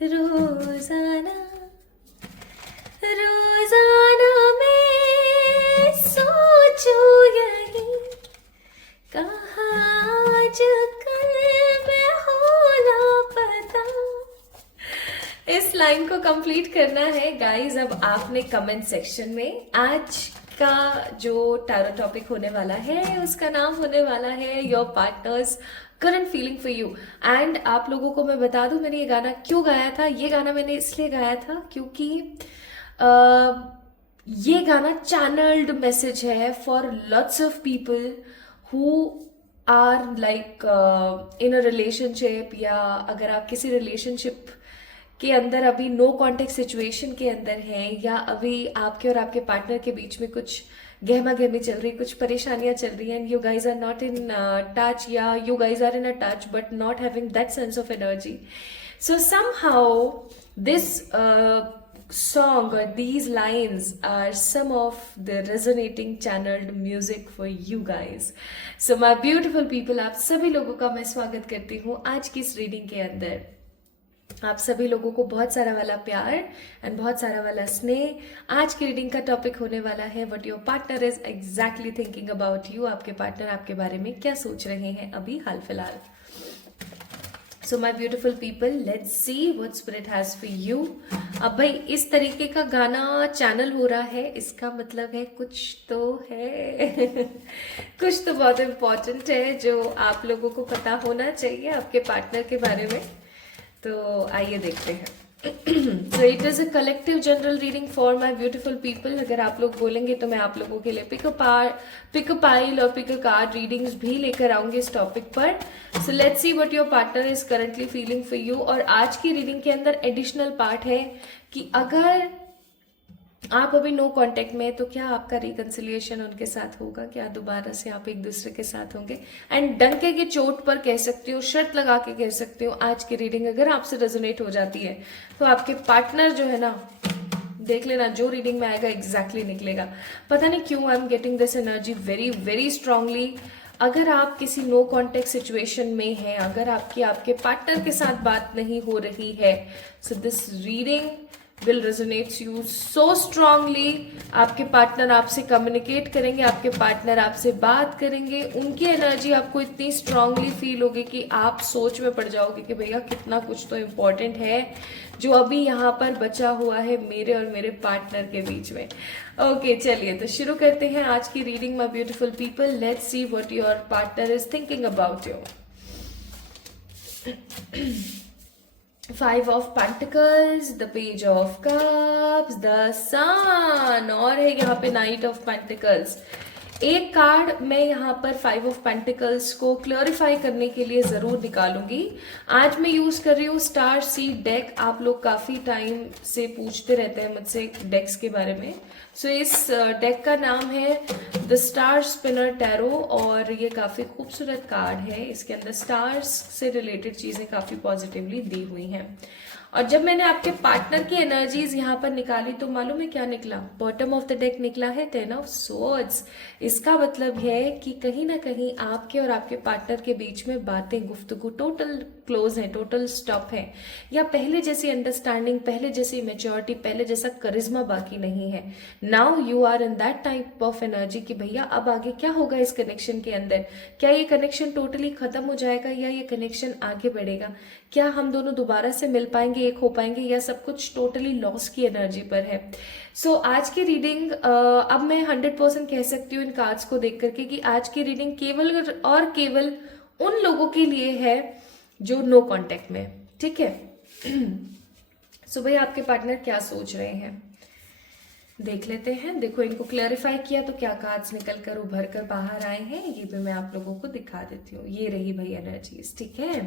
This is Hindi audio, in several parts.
रोजाना रोजाना मैं सोचूं यही, कहाँ आजकल मैं हो लापता। इस लाइन को कंप्लीट करना है गाइस। अब आपने कमेंट सेक्शन में आज का जो टैरो टॉपिक होने वाला है उसका नाम होने वाला है your partners current feeling for you. And आप लोगों को मैं बता दूं मैंने ये गाना क्यों गाया था। ये गाना मैंने इसलिए गाया था क्योंकि ये गाना चैनल्ड मैसेज है for lots of people who are like in a relationship, या अगर आप किसी रिलेशनशिप के अंदर अभी नो कॉन्टेक्ट सिचुएशन के अंदर हैं, या अभी आपके और आपके पार्टनर के बीच में कुछ गहमा गहमी चल रही, कुछ परेशानियां चल रही हैं, you guys are not in touch, या you guys are in a touch but not having that sense of energy. So somehow this song or these lines are some of the resonating channeled music for you guys. So my beautiful people, आप सभी लोगों का मैं स्वागत करती हूँ आज की इस रीडिंग के अंदर. आप सभी लोगों को बहुत सारा वाला प्यार एंड बहुत सारा वाला स्नेह. आज की रीडिंग का टॉपिक होने वाला है what your partner is exactly thinking about you. आपके पार्टनर आपके बारे में क्या सोच रहे हैं अभी हाल फिलहाल. So my beautiful people, let's see what spirit has for you. अब भाई इस तरीके का गाना चैनल हो रहा है, इसका मतलब है कुछ तो है कुछ तो बहुत इम्पोर्टेंट है जो आप लोगों को पता होना चाहिए आपके पार्टनर के बारे में. तो आइए देखते हैं. So it is a collective general reading for my beautiful people. अगर आप लोग बोलेंगे तो मैं आप लोगों के लिए पिक अ पाइल और पिक अ कार्ड रीडिंग्स भी लेकर आऊंगी इस टॉपिक पर. So let's see what your partner is currently feeling for you. और आज की रीडिंग के अंदर एडिशनल पार्ट है कि अगर आप अभी नो कांटेक्ट में, तो क्या आपका रिकंसिलिएशन उनके साथ होगा, क्या दोबारा से आप एक दूसरे के साथ होंगे. एंड डंके के चोट पर कह सकती हूँ, शर्त लगा के कह सकती हूँ, आज की रीडिंग अगर आपसे रेजोनेट हो जाती है तो आपके पार्टनर जो है ना, देख लेना जो रीडिंग में आएगा एग्जैक्टली निकलेगा. पता नहीं क्यों I am getting this energy very very strongly. अगर आप किसी नो कॉन्टेक्ट सिचुएशन में हैं, अगर आपके पार्टनर के साथ बात नहीं हो रही है, so this reading will resonate you so strongly. आपके पार्टनर आपसे कम्युनिकेट करेंगे, आपके पार्टनर आपसे बात करेंगे, उनकी एनर्जी आपको इतनी स्ट्रांगली फील होगी कि आप सोच में पड़ जाओगे कि भैया कितना कुछ तो इम्पोर्टेंट है जो अभी यहाँ पर बचा हुआ है मेरे और मेरे पार्टनर के बीच में. ओके चलिए तो शुरू करते हैं आज की reading my beautiful people. Let's see what your partner is thinking about you. Five of Pentacles, the Page of Cups, the Sun, और है यहाँ पे Knight of Pentacles. एक कार्ड मैं यहाँ पर फाइव ऑफ पेंटिकल्स को क्लैरिफाई करने के लिए जरूर निकालूंगी. आज मैं यूज कर रही हूँ स्टार सीड डेक. आप लोग काफी टाइम से पूछते रहते हैं मुझसे डेक्स के बारे में. सो इस डेक का नाम है द स्टार स्पिनर टैरो, और ये काफी खूबसूरत कार्ड है. इसके अंदर स्टार्स से रिलेटेड चीजें काफी पॉजिटिवली दी हुई हैं. और जब मैंने आपके पार्टनर की एनर्जीज यहाँ पर निकाली तो मालूम है क्या निकला. बॉटम ऑफ द डेक निकला है टेन ऑफ स्वॉर्ड्स. इसका मतलब है कि कहीं ना कहीं आपके और आपके पार्टनर के बीच में बातें, गुफ्तगू टोटल क्लोज है, टोटल स्टॉप है, या पहले जैसी अंडरस्टैंडिंग, पहले जैसी मेच्योरिटी, पहले जैसा करिश्मा बाकी नहीं है. Now you are in that type of energy कि भैया अब आगे क्या होगा इस कनेक्शन के अंदर. क्या ये कनेक्शन टोटली खत्म हो जाएगा या ये कनेक्शन आगे बढ़ेगा. क्या हम दोनों दोबारा से मिल पाएंगे, एक हो पाएंगे, या सब कुछ टोटली लॉस की एनर्जी पर है. सो आज की रीडिंग अब मैं 100% कह सकती हूँ इन कार्ड्स को देख करके कि आज की रीडिंग केवल और केवल उन लोगों के लिए है जो नो कांटेक्ट में. ठीक है. सो भाई आपके पार्टनर क्या सोच रहे हैं देख लेते हैं. देखो इनको क्लैरिफाई किया तो क्या कार्ड्स निकल कर उभर कर बाहर आए हैं ये भी मैं आप लोगों को दिखा देती हूँ. ये रही भाई एनर्जीज. ठीक है.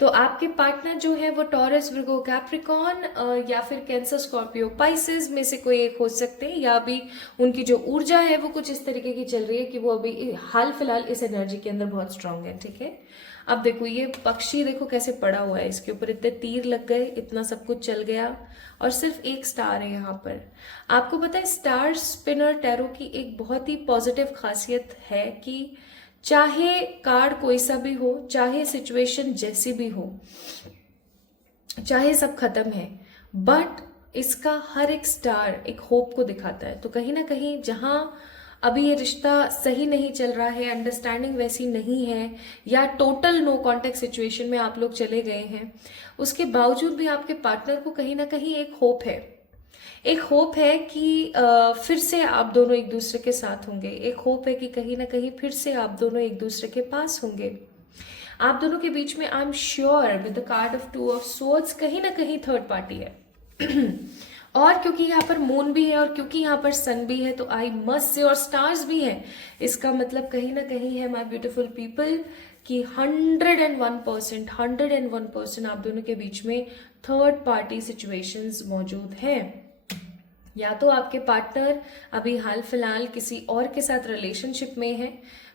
तो आपके पार्टनर जो है वो टॉरस, विर्गो, कैप्रिकॉन या फिर कैंसर, स्कॉर्पियो, पाइसेस में से कोई एक हो सकते हैं, या अभी उनकी जो ऊर्जा है वो कुछ इस तरीके की चल रही है कि वो अभी हाल फिलहाल इस एनर्जी के अंदर बहुत स्ट्रांग है. ठीक है. अब देखो ये पक्षी देखो कैसे पड़ा हुआ है, इसके ऊपर इतने तीर लग गए, इतना सब कुछ चल गया, और सिर्फ एक स्टार है यहाँ पर. आपको पता है स्टार स्पिनर टैरो की एक बहुत ही पॉजिटिव खासियत है कि चाहे कार्ड कोई सा भी हो, चाहे सिचुएशन जैसी भी हो, चाहे सब खत्म है, बट इसका हर एक स्टार एक होप को दिखाता है। तो कहीं ना कहीं जहां अभी ये रिश्ता सही नहीं चल रहा है, अंडरस्टैंडिंग वैसी नहीं है, या टोटल नो कॉन्टेक्ट सिचुएशन में आप लोग चले गए हैं, उसके बावजूद भी आपके पार्टनर को कहीं ना कहीं एक होप है। एक होप है कि फिर से आप दोनों एक दूसरे के साथ होंगे। एक होप है कि कहीं ना कहीं फिर से आप दोनों एक दूसरे के पास होंगे। आप दोनों के बीच में I am sure with the card of 2 of swords कहीं ना कहीं थर्ड पार्टी है। और क्योंकि यहाँ पर मून भी है और क्योंकि यहाँ पर सन भी है, तो आई मस्ट से, और स्टार्स भी हैं, इसका मतलब कहीं ना कहीं है माय ब्यूटीफुल पीपल कि 101% आप दोनों के बीच में थर्ड पार्टी सिचुएशंस मौजूद हैं। या तो आपके पार्टनर अभी हाल फिलहाल किसी और के साथ रिलेशनशिप में है,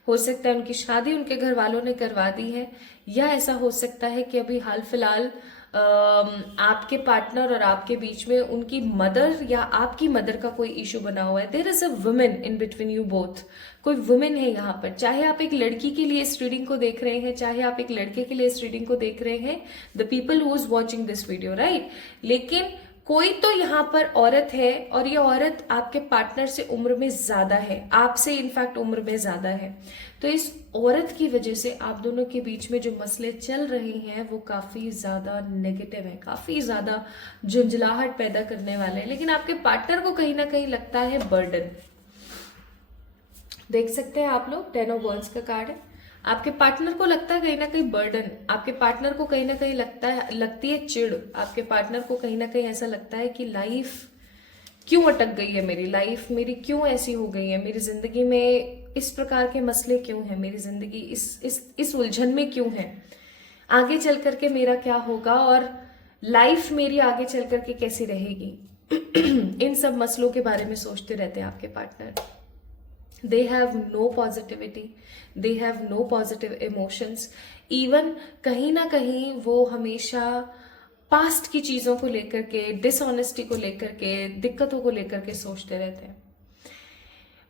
हो सकता है उनकी शादी उनके घर वालों ने करवा दी है, या ऐसा हो सकता है कि अभी हाल फिलहाल आपके पार्टनर और आपके बीच में उनकी मदर या आपकी मदर का कोई इशू बना हुआ है। There is a women in between you both. कोई वुमेन है यहाँ पर, चाहे आप एक लड़की के लिए इस रीडिंग को देख रहे हैं, चाहे आप एक लड़के के लिए इस रीडिंग को देख रहे हैं, the people who is watching this video, right. लेकिन कोई तो यहाँ पर औरत है, और ये औरत आपके पार्टनर से उम्र में ज्यादा है, आपसे इनफैक्ट उम्र में ज्यादा है। तो इस औरत की वजह से आप दोनों के बीच में जो मसले चल रहे हैं वो काफी ज्यादा नेगेटिव है, काफी ज्यादा झुंझलाहट पैदा करने वाले हैं। लेकिन आपके पार्टनर को कहीं ना कहीं लगता है बर्डन। देख सकते हैं आप लोग, 10 ऑफ wands का कार्ड है। आपके पार्टनर को लगता है कहीं ना कहीं बर्डन, आपके पार्टनर को कहीं ना कहीं लगती है चिढ़, आपके पार्टनर को कहीं ना कहीं ऐसा लगता है कि लाइफ क्यों अटक गई है, मेरी लाइफ मेरी क्यों ऐसी हो गई है, मेरी जिंदगी में इस प्रकार के मसले क्यों हैं, मेरी जिंदगी इस उलझन में क्यों है, आगे चल करके मेरा क्या होगा, और लाइफ मेरी आगे चल करके कैसी रहेगी। इन सब मसलों के बारे में सोचते रहते हैं आपके partner. they have no positivity, they have no positive emotions, even कहीं ना कहीं वो हमेशा पास्ट की चीजों को लेकर के, डिसऑनेस्टी को लेकर के, दिक्कतों को लेकर के सोचते रहते हैं।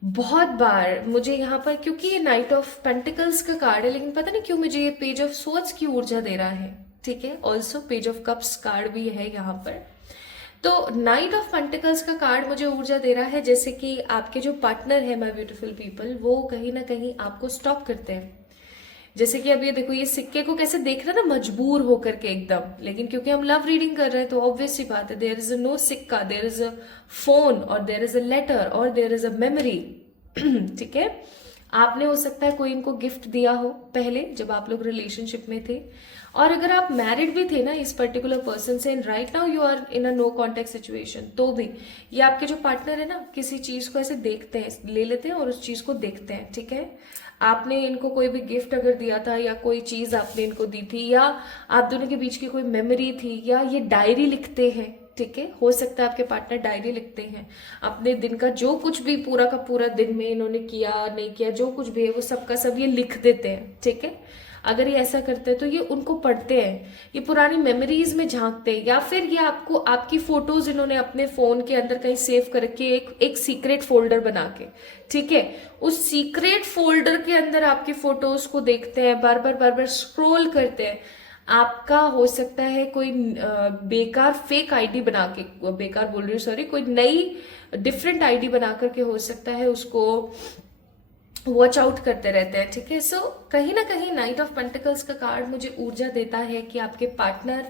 बहुत बार मुझे यहाँ पर, क्योंकि ये नाइट ऑफ पेंटिकल्स का कार्ड है, लेकिन पता नहीं क्यों मुझे ये पेज ऑफ सोर्ड्स की ऊर्जा दे रहा है, ठीक है। Also page of cups card भी है यहाँ पर। तो नाइट ऑफ पेंटिकल्स का कार्ड मुझे ऊर्जा दे रहा है जैसे कि आपके जो पार्टनर है माय ब्यूटीफुल पीपल, वो कहीं ना कहीं आपको स्टॉप करते हैं। जैसे कि अब ये देखो, ये सिक्के को कैसे देख रहे हैं ना, मजबूर होकर के एकदम। लेकिन क्योंकि हम लव रीडिंग कर रहे हैं तो ऑब्वियस सी बात है, देयर इज अ नो सिक्का, देयर इज अ फोन, और देयर इज अ लेटर, और देयर इज अ मेमोरी। ठीक है, आपने हो सकता है कोई इनको गिफ्ट दिया हो पहले जब आप लोग रिलेशनशिप में थे, और अगर आप मैरिड भी थे ना इस पर्टिकुलर पर्सन से, and right now you are in a no contact situation, तो भी ये आपके जो पार्टनर है ना, किसी चीज को ऐसे देखते हैं, ले लेते हैं और उस चीज को देखते हैं, ठीक है। आपने इनको कोई भी गिफ्ट अगर दिया था, या कोई चीज आपने इनको दी थी, या आप दोनों के बीच की कोई मेमोरी थी, या ये डायरी लिखते हैं, ठीक है। हो सकता है आपके पार्टनर डायरी लिखते हैं अपने दिन का, जो कुछ भी पूरा का पूरा दिन में इन्होंने किया नहीं किया, जो कुछ भी है वो सबका सब ये लिख देते हैं, ठीक है। अगर ये ऐसा करते हैं तो ये उनको पढ़ते हैं, ये पुरानी मेमोरीज में झांकते हैं, या फिर ये आपको आपकी फोटोज इन्होंने अपने फोन के अंदर कहीं सेव करके एक सीक्रेट फोल्डर बना के, ठीक है, उस सीक्रेट फोल्डर के अंदर आपकी फोटोज को देखते हैं, बार बार स्क्रॉल करते हैं। आपका हो सकता है कोई बेकार फेक आईडी बना के, बेकार बोल रही हूँ सॉरी, कोई नई डिफरेंट आईडी बना करके हो सकता है उसको वॉच आउट करते रहते हैं, ठीक है। सो कहीं ना कहीं नाइट ऑफ पेंटिकल्स का कार्ड मुझे ऊर्जा देता है कि आपके पार्टनर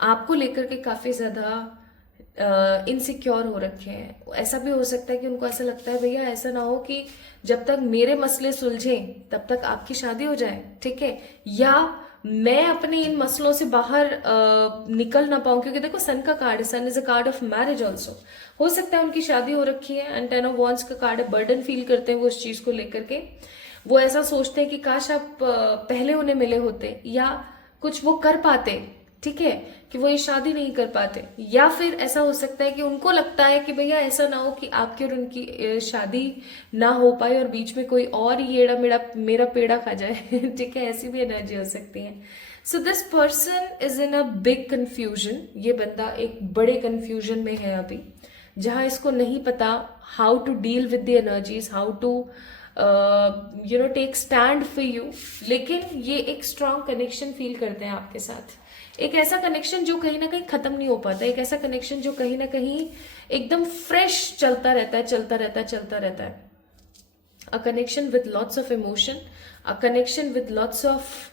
आपको लेकर के काफी ज्यादा इनसिक्योर हो रखे हैं। ऐसा भी हो सकता है कि उनको ऐसा लगता है भैया ऐसा ना हो कि जब तक मेरे मसले सुलझें तब तक आपकी शादी हो जाए, ठीक है, या मैं अपने इन मसलों से बाहर निकल ना पाऊं, क्योंकि देखो सन का कार्ड है, sun is a card of marriage also. हो सकता है उनकी शादी हो रखी है, एंड 10 of wands का कार्ड है, बर्डन फील करते हैं वो उस चीज को लेकर के। वो ऐसा सोचते हैं कि काश आप पहले उन्हें मिले होते, या कुछ वो कर पाते, ठीक है, कि वो ये शादी नहीं कर पाते। या फिर ऐसा हो सकता है कि उनको लगता है कि भैया ऐसा ना हो कि आपकी और उनकी शादी ना हो पाए और बीच में कोई और येड़ा मेरा पेड़ा खा जाए। ठीक है, ऐसी भी एनर्जी हो सकती है। So this person is in a big confusion. ये बंदा एक बड़े कंफ्यूजन में है अभी, जहां इसको नहीं पता how to deal with the energies, how to take stand for you. लेकिन ये एक स्ट्रॉन्ग कनेक्शन फील करते हैं आपके साथ, एक ऐसा कनेक्शन जो कहीं ना कहीं खत्म नहीं हो पाता, एक ऐसा कनेक्शन जो कहीं ना कहीं एकदम फ्रेश चलता रहता है, चलता रहता है, चलता रहता है। A connection with lots of emotion, a connection with lots of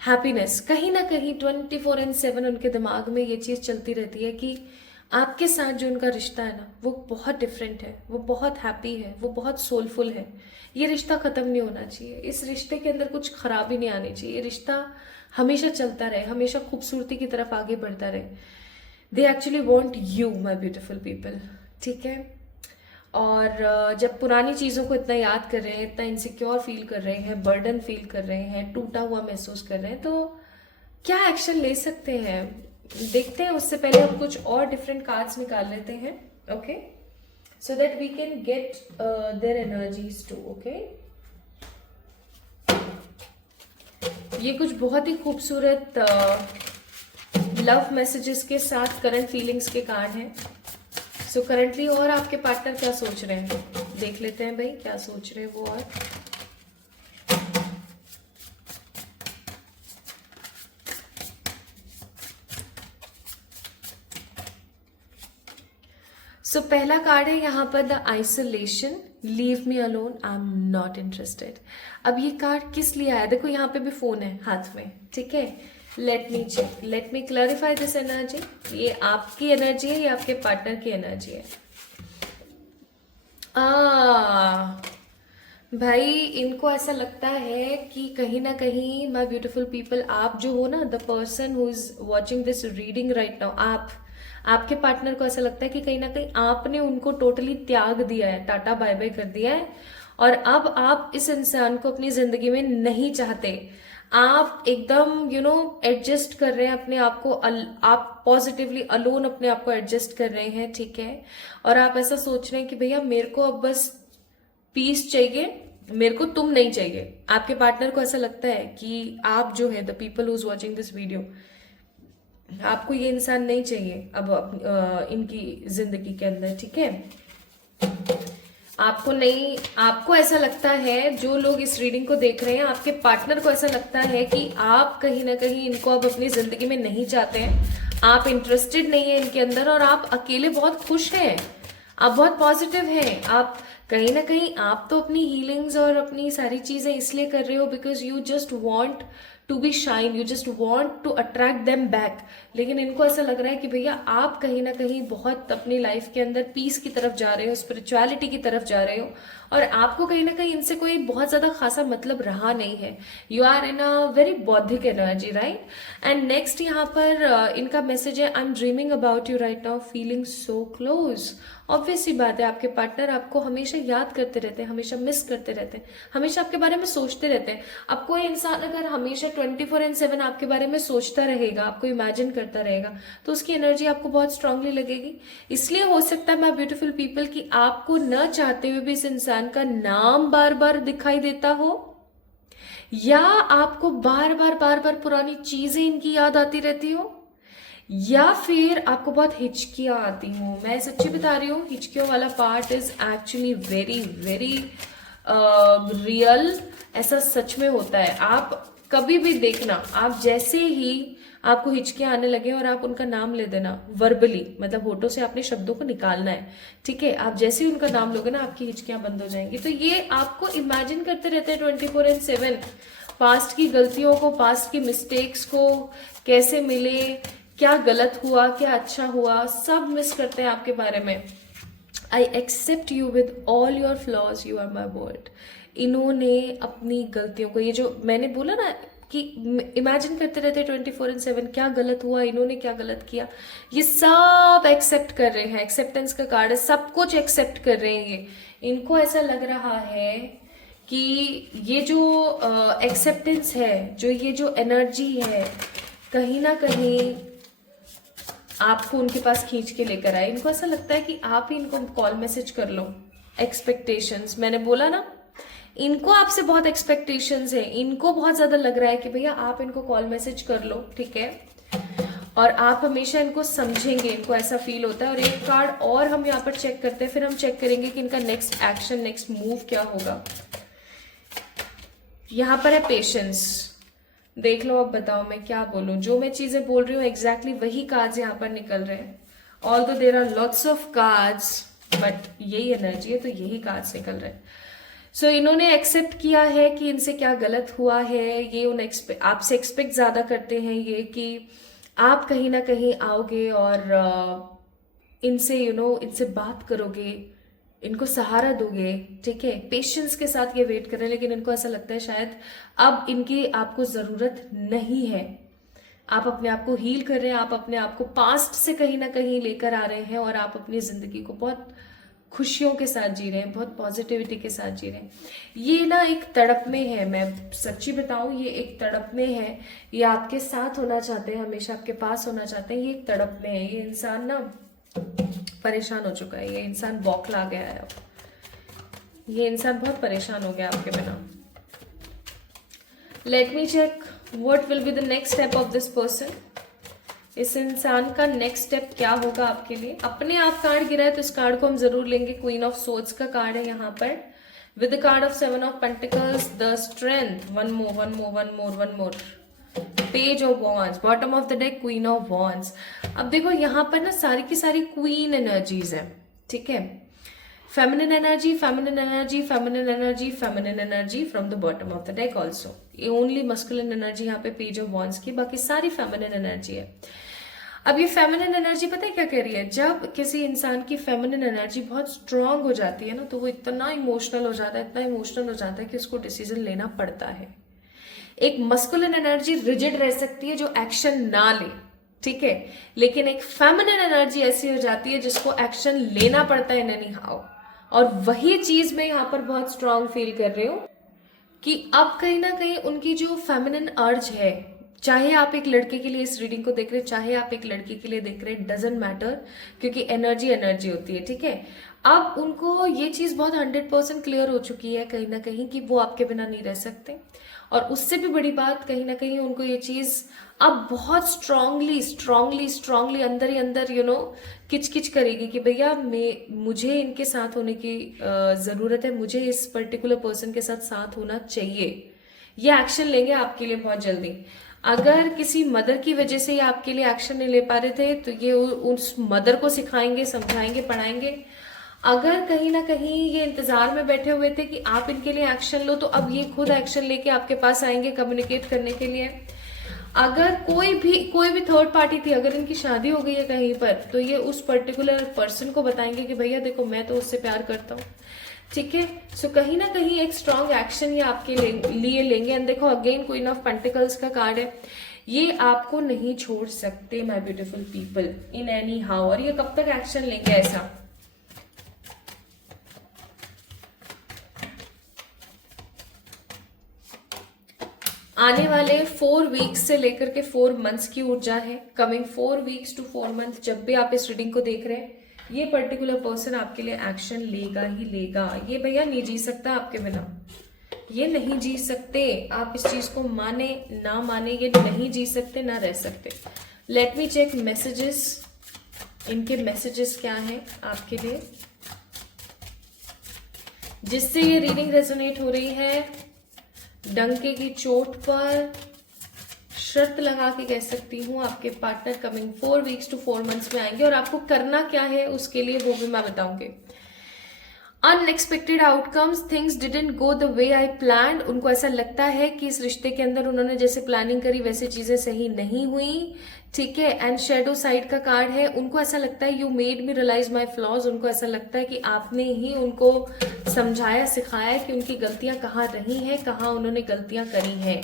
happiness. कहीं ना कहीं 24/7 उनके दिमाग में ये चीज चलती रहती है कि आपके साथ जो उनका रिश्ता है ना, वो बहुत डिफरेंट है, वो बहुत हैप्पी है, वो बहुत सोलफुल है। ये रिश्ता खत्म नहीं होना चाहिए, इस रिश्ते के अंदर कुछ खराबी नहीं आनी चाहिए, ये रिश्ता हमेशा चलता रहे, हमेशा खूबसूरती की तरफ आगे बढ़ता रहे। They actually want you my beautiful people, ठीक है। और जब पुरानी चीज़ों को इतना याद कर रहे हैं, इतना इनसिक्योर फील कर रहे हैं, बर्डन फील कर रहे हैं, टूटा हुआ महसूस कर रहे हैं, तो क्या एक्शन ले सकते हैं देखते हैं। उससे पहले हम कुछ और डिफरेंट कार्ड्स निकाल लेते हैं, okay, so that we can get their energies too, okay. ये कुछ बहुत ही खूबसूरत लव मैसेजेस के साथ करंट फीलिंग्स के कार्ड हैं। सो करंटली और आपके पार्टनर क्या सोच रहे हैं, देख लेते हैं भाई क्या सोच रहे हैं वो। और सो पहला कार्ड है यहाँ पर the isolation, leave me alone, I am not interested. अब ये कार्ड किस लिए आया, देखो यहाँ पे भी फोन है हाथ में, ठीक है। Let me check, let me clarify this energy. ये आपकी एनर्जी है, ये आपके पार्टनर की एनर्जी है। भाई इनको ऐसा लगता है कि कहीं ना कहीं माय ब्यूटीफुल पीपल, आप जो हो ना, the person who is watching this reading right now, आपके पार्टनर को ऐसा लगता है कि कहीं ना कहीं आपने उनको टोटली त्याग दिया है, टाटा बाय बाय कर दिया है, और अब आप इस इंसान को अपनी जिंदगी में नहीं चाहते। आप एकदम एडजस्ट कर रहे हैं अपने आप को, आप पॉजिटिवली अलोन अपने आप को एडजस्ट कर रहे हैं, ठीक है। और आप ऐसा सोच रहे हैं कि भैया मेरे को अब बस पीस चाहिए, मेरे को तुम नहीं चाहिए। आपके पार्टनर को ऐसा लगता है कि आप जो है, the people who is watching this video, आपको ये इंसान नहीं चाहिए अब इनकी जिंदगी के अंदर, ठीक है। आपको नहीं, आपको ऐसा लगता है, जो लोग इस रीडिंग को देख रहे हैं, आपके पार्टनर को ऐसा लगता है कि आप कहीं ना कहीं इनको अब अपनी जिंदगी में नहीं चाहते हैं, आप इंटरेस्टेड नहीं है इनके अंदर, और आप अकेले बहुत खुश हैं, आप बहुत पॉजिटिव हैं। आप कहीं ना कहीं आप तो अपनी हीलिंग्स और अपनी सारी चीजें इसलिए कर रहे हो because you just want to be shine, you just want to attract them back. लेकिन इनको ऐसा लग रहा है कि भैया आप कहीं ना कहीं बहुत अपनी लाइफ के अंदर पीस की तरफ जा रहे हो, स्पिरिचुअलिटी की तरफ जा रहे हो, और आपको कहीं ना कहीं इनसे कोई बहुत ज्यादा खासा मतलब रहा नहीं है। You are in a very बौद्धिक एनर्जी, राइट। एंड नेक्स्ट यहाँ पर इनका मैसेज है, I am dreaming about you right now, feeling so close. Obvious सी बात है, आपके पार्टनर आपको हमेशा याद करते रहते हैं, हमेशा मिस करते रहते हैं, हमेशा आपके बारे में सोचते रहते हैं। अब कोई इंसान अगर हमेशा 24/7 आपके बारे में सोचता रहेगा, आपको इमेजिन करता रहेगा, तो उसकी एनर्जी आपको बहुत स्ट्रांगली लगेगी। इसलिए हो सकता है माय ब्यूटीफुल पीपल कि आपको न चाहते हुए भी इस इंसान का नाम बार बार दिखाई देता हो, या आपको बार बार पुरानी चीजें इनकी याद आती रहती हो, या फिर आपको बहुत हिचकियां आती हूँ। मैं सच्ची बता रही हूँ, हिचकियों वाला part is actually very very real. ऐसा सच में होता है। आप कभी भी देखना, आप जैसे ही आपको हिचकियां आने लगे और आप उनका नाम ले देना वर्बली, मतलब होठों से आपने शब्दों को निकालना है, ठीक है। आप जैसे ही उनका नाम लोगे ना, आपकी हिचकियां बंद हो जाएंगी। तो ये आपको इमेजिन करते रहते हैं 24/7, पास्ट की गलतियों को, पास्ट की मिस्टेक्स को, कैसे मिले, क्या गलत हुआ, क्या अच्छा हुआ, सब मिस करते हैं आपके बारे में। I accept you with all your flaws, you are my world. इन्होंने अपनी गलतियों को, ये जो मैंने बोला ना कि इमेजिन करते रहते 24/7 क्या गलत हुआ, इन्होंने क्या गलत किया, ये सब एक्सेप्ट कर रहे हैं। एक्सेप्टेंस का कार्ड है, सब कुछ एक्सेप्ट कर रहे हैं। ये इनको ऐसा लग रहा है कि ये जो एक्सेप्टेंस है, जो ये जो एनर्जी है, कहीं ना कहीं आपको उनके पास खींच के लेकर आए। इनको ऐसा लगता है कि आप ही इनको कॉल मैसेज कर लो। एक्सपेक्टेशंस, मैंने बोला ना, इनको आपसे बहुत एक्सपेक्टेशंस है। इनको बहुत ज्यादा लग रहा है कि भैया आप इनको कॉल मैसेज कर लो, ठीक है, और आप हमेशा इनको समझेंगे, इनको ऐसा फील होता है। और एक कार्ड और हम यहाँ पर चेक करते हैं, फिर हम चेक करेंगे कि इनका नेक्स्ट एक्शन, नेक्स्ट मूव क्या होगा। यहाँ पर है पेशेंस। देख लो, अब बताओ मैं क्या बोलूं। जो मैं चीजें बोल रही हूँ एग्जैक्टली वही कार्ड्स यहाँ पर निकल रहे हैं। Although there are lots of cards, but यही एनर्जी है तो यही कार्ड्स निकल रहे हैं। सो इन्होंने एक्सेप्ट किया है कि इनसे क्या गलत हुआ है। ये आपसे एक्सपेक्ट ज्यादा करते हैं ये कि आप कहीं ना कहीं आओगे और इनसे इनसे बात करोगे, इनको सहारा दोगे, ठीक है। पेशेंस के साथ ये वेट कर रहे हैं, लेकिन इनको ऐसा लगता है शायद अब इनकी आपको जरूरत नहीं है। आप अपने आप को हील कर रहे हैं, आप अपने आप को पास्ट से कहीं ना कहीं लेकर आ रहे हैं और आप अपनी जिंदगी को बहुत खुशियों के साथ जी रहे हैं, बहुत पॉजिटिविटी के साथ जी रहे हैं। ये ना एक तड़प में है, मैं सच्ची बताऊं, ये एक तड़प में है। ये आपके साथ होना चाहते हैं, हमेशा आपके पास होना चाहते हैं। ये एक तड़प में है। ये इंसान ना परेशान हो चुका है, ये इंसान बौखला गया है अब। ये इंसान बहुत परेशान हो गया आपके बिना। Let me check what will be the next step of this person. इस इंसान का नेक्स्ट स्टेप क्या होगा आपके लिए। अपने आप कार्ड गिरा है तो इस कार्ड को हम जरूर लेंगे। क्वीन ऑफ सोर्ड्स का कार्ड है यहाँ पर with the card of 7 of pentacles, the strength, one more, page of wands, bottom of the deck queen of wands. अब देखो यहाँ पर ना सारी की सारी क्वीन एनर्जीज है, ठीक है। Feminine energy, feminine energy, feminine energy, feminine energy from the bottom of the deck also. ये ओनली मस्कुलिन एनर्जी यहाँ पे पेज ऑफ वॉन्ड्स की, बाकी सारी फेमिनिन एनर्जी है। अब ये फेमिनिन एनर्जी पता है क्या कह रही है। जब किसी इंसान की फेमिनिन एनर्जी बहुत स्ट्रांग हो जाती है ना, तो वो इतना इमोशनल हो जाता है, इतना इमोशनल हो जाता है कि उसको डिसीजन लेना पड़ता है। एक मस्कुलिन एनर्जी रिजिड रह सकती है जो एक्शन ना ले, ठीक है, लेकिन एक फेमिनिन एनर्जी ऐसी हो जाती है जिसको एक्शन लेना पड़ता है इन एनी हाउ। और वही चीज मैं यहाँ पर बहुत स्ट्रांग फील कर रही हूँ कि अब कहीं ना कहीं उनकी जो फेमिनिन अर्ज है, चाहे आप एक लड़के के लिए इस रीडिंग को देख रहे हैं, चाहे आप एक लड़की के लिए देख रहे हैं, डजंट मैटर, क्योंकि एनर्जी एनर्जी होती है, ठीक है। अब उनको ये चीज बहुत 100% क्लियर हो चुकी है कहीं ना कहीं कि वो आपके बिना नहीं रह सकते। और उससे भी बड़ी बात, कहीं ना कहीं उनको ये चीज अब बहुत स्ट्रांगली अंदर ही अंदर किचकिच करेगी कि भैया मुझे इनके साथ होने की जरूरत है, मुझे इस पर्टिकुलर पर्सन के साथ होना चाहिए। ये एक्शन लेंगे आपके लिए बहुत जल्दी। अगर किसी मदर की वजह से ये आपके लिए एक्शन नहीं ले पा रहे थे तो ये उस मदर को सिखाएंगे, समझाएंगे, पढ़ाएंगे। अगर कहीं ना कहीं ये इंतजार में बैठे हुए थे कि आप इनके लिए एक्शन लो, तो अब ये खुद एक्शन लेके आपके पास आएंगे कम्युनिकेट करने के लिए। अगर कोई भी थर्ड पार्टी थी, अगर इनकी शादी हो गई है कहीं पर, तो ये उस पर्टिकुलर पर्सन को बताएंगे कि भैया देखो मैं तो उससे प्यार करता हूँ, ठीक है। सो कहीं ना कहीं एक स्ट्रांग एक्शन ये आपके लिए लेंगे। एंड देखो अगेन क्वीन ऑफ पेंटिकल्स का कार्ड है। ये आपको नहीं छोड़ सकते my beautiful people in any how. और ये कब तक एक्शन लेंगे ऐसा, आने वाले 4 वीक्स से लेकर के 4 मंथ्स की ऊर्जा है। कमिंग 4 वीक्स टू 4 मंथ, जब भी आप इस रीडिंग को देख रहे हैं, ये पर्टिकुलर पर्सन आपके लिए एक्शन लेगा ही लेगा। ये भैया नहीं जी सकता आपके बिना, ये नहीं जी सकते। आप इस चीज को माने ना माने, ये नहीं जी सकते, ना रह सकते। लेट मी चेक मैसेजेस, इनके मैसेजेस क्या है आपके लिए जिससे ये रीडिंग रेजोनेट हो रही है। डंके की चोट पर शर्त लगा के कह सकती हूँ आपके partner coming 4 weeks to 4 months में आएंगे। और आपको करना क्या है उसके लिए वो भी मैं बताऊंगी। Unexpected outcomes, things didn't go the way I planned. उनको ऐसा लगता है कि इस रिश्ते के अंदर उन्होंने जैसे प्लानिंग करी वैसे चीजें सही नहीं हुई, ठीक है। एंड शेडो साइड का कार्ड है। उनको ऐसा लगता है you made me realise my flaws. उनको ऐसा लगता है कि आपने ही उनको समझाया, सिखाया कि उनकी गलतियां कहाँ रही हैं, कहाँ उन्होंने गलतियां करी हैं।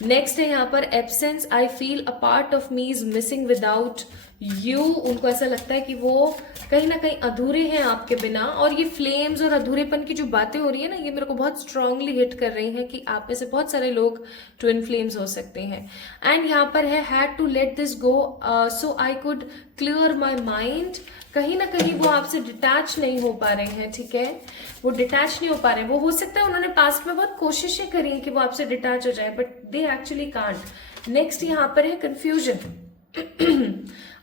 नेक्स्ट है यहाँ पर absence, I feel a part of me is missing without you. उनको ऐसा लगता है कि वो कहीं ना कहीं अधूरे हैं आपके बिना। और ये फ्लेम्स और अधूरेपन की जो बातें हो रही है ना, ये मेरे को बहुत स्ट्रांगली हिट कर रही हैं कि आप में से बहुत सारे लोग ट्विन फ्लेम्स हो सकते हैं। एंड यहाँ पर है had to let this go so I could clear my mind. कहीं ना कहीं वो आपसे डिटैच नहीं हो पा रहे हैं, ठीक है। वो डिटैच नहीं हो पा रहे हैं। वो हो सकता है उन्होंने पास्ट में बहुत कोशिशें करी हैं कि वो आपसे डिटैच हो जाए, but they actually can't. Next यहाँ पर है confusion,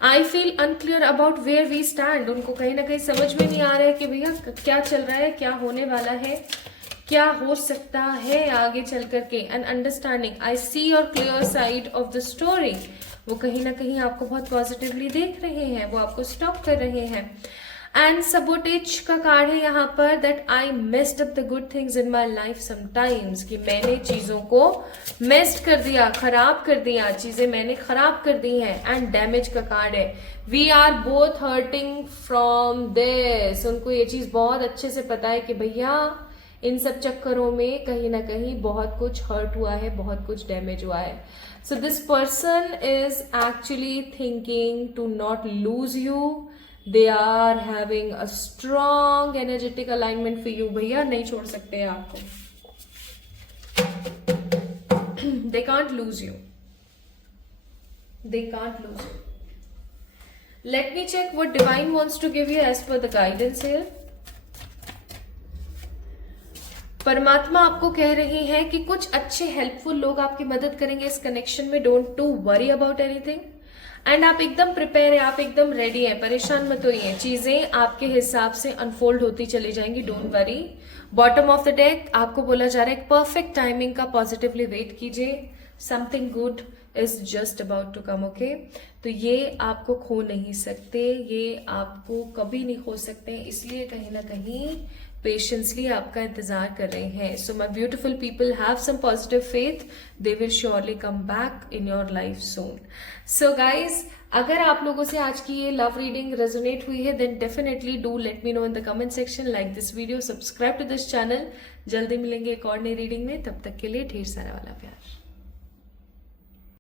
I feel unclear about where we stand. उनको कहीं ना कहीं समझ में नहीं आ रहा है कि भैया क्या चल रहा है, क्या होने वाला है, क्या हो सकता है आगे चल करके, and understanding, I see your clear side of the story. वो कहीं ना कहीं आपको बहुत पॉजिटिवली देख रहे हैं, वो आपको स्टॉप कर रहे हैं। एंड सबोटेज का कार्ड है यहाँ पर, that I missed up the good things in my life sometimes, कि मैंने चीजों को मिस्ड कर दिया, खराब कर दिया, चीजें मैंने खराब कर दी हैं। एंड डैमेज का कार्ड है, we are both hurting from this. उनको ये चीज बहुत अच्छे से पता है कि भैया इन सब चक्करों में कहीं ना कहीं बहुत कुछ हर्ट हुआ है, बहुत कुछ डैमेज हुआ है। So this person is actually thinking to not lose you, they are having a strong energetic alignment for you. भैया नहीं छोड़ सकते हैं आपको, they can't lose you, they can't lose you. Let me check what divine wants to give you as per the guidance here. परमात्मा आपको कह रहे हैं कि कुछ अच्छे हेल्पफुल लोग आपकी मदद करेंगे इस कनेक्शन में, don't to worry about anything. And आप एकदम प्रिपेयर है, आप एकदम रेडी है, परेशान मत होइए, चीजें आपके हिसाब से अनफोल्ड होती चली जाएंगी, don't worry. Bottom of the deck आपको बोला जा रहा है परफेक्ट टाइमिंग का, पॉजिटिवली वेट कीजिए, something good is just about to come, okay. तो ये आपको खो नहीं सकते, ये आपको कभी नहीं खो सकते, इसलिए कहीं ना कहीं पेशेंसली आपका इंतजार कर रहे हैं। So my beautiful people, have some positive faith, they will surely come back in your life soon. So guys, अगर आप लोगों से आज की ये लव रीडिंग रेजोनेट हुई है, then definitely do let me know in the comment section, like this video, subscribe to this channel. जल्दी मिलेंगे एक और नई रीडिंग में, तब तक के लिए ढेर सारा वाला प्यार।